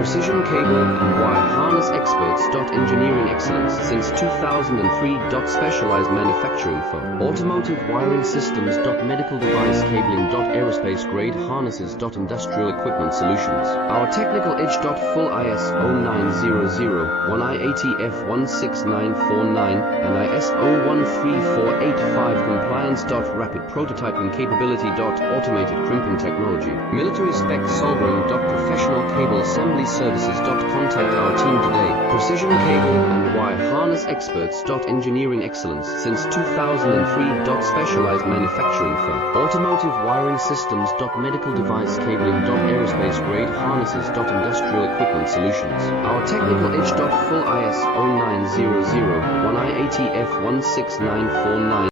Precision cable and wire harness experts. Engineering excellence since 2003. Specialized manufacturing for automotive wiring systems. Medical device cabling. Aerospace grade harnesses. Industrial equipment solutions. Our technical edge. Full ISO 9001 IATF 16949 and ISO 13485 compliance. Rapid prototyping capability. Automated crimping technology. Military spec soldering. Professional cable assembly services. Contact our team today. Precision cable and wire harness experts. Engineering excellence since 2003. Specialized manufacturing for automotive wiring systems. Medical device cabling. Aerospace grade harnesses. Industrial equipment solutions. Our technical edge. Full ISO 9001 IATF 16949